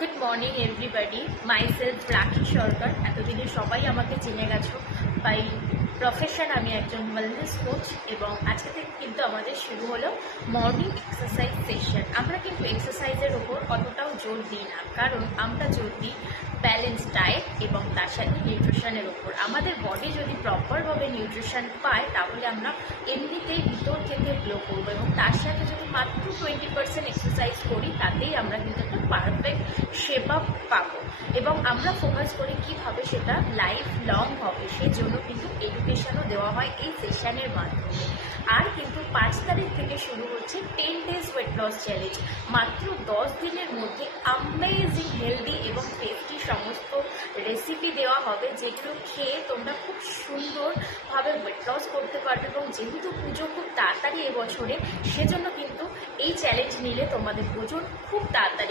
Good morning everybody, myself রাখি সরকার। এতদিনে সবাই আমাকে চিনে গেছো। বাই প্রফেশন আমি একজন ওয়েলনেস কোচ, এবং আজকে থেকে কিন্তু আমাদের শুরু হলো মর্নিং এক্সারসাইজ সেশন। আমরা কিন্তু এক্সারসাইজের ওপর অতটাও জোর দিই না, কারণ আমরা জোর দিই ব্যালেন্স ডায়েট এবং তার সাথে নিউট্রিশনের ওপর। আমাদের বডি যদি প্রপারভাবে নিউট্রিশন পায়, তাহলে আমরা এমনিতেই ভিতর থেকে গ্লো করবো, এবং তার সাথে যদি মাত্র 20% এক্সারসাইজ করি, তাতেই আমরা কিন্তু একটা পারফেক্ট শেপ আপ পাবো। এবং আমরা ফোকাস করি কীভাবে সেটা লাইফ লং হবে, সেই জন্য কিন্তু এডুকেশনও দেওয়া হয় এই সেশনের মাধ্যমে। আর কিন্তু 5 তারিখ থেকে শুরু হচ্ছে 10 days ওয়েট লস চ্যালেঞ্জ। মাত্র 10 দিনের মধ্যে অ্যামেজিং হেলদি এবং টেস্টি সমস্ত রেসিপি দেওয়া হবে, যেগুলো খেয়ে তোমরা খুব সুন্দরভাবে ওয়েট লস করতে পারবে। এবং যেহেতু পুজো খুব তাড়াতাড়ি এবছরে, সেজন্য কিন্তু এই চ্যালেঞ্জ নিলে তোমাদের ওজন খুব তাড়াতাড়ি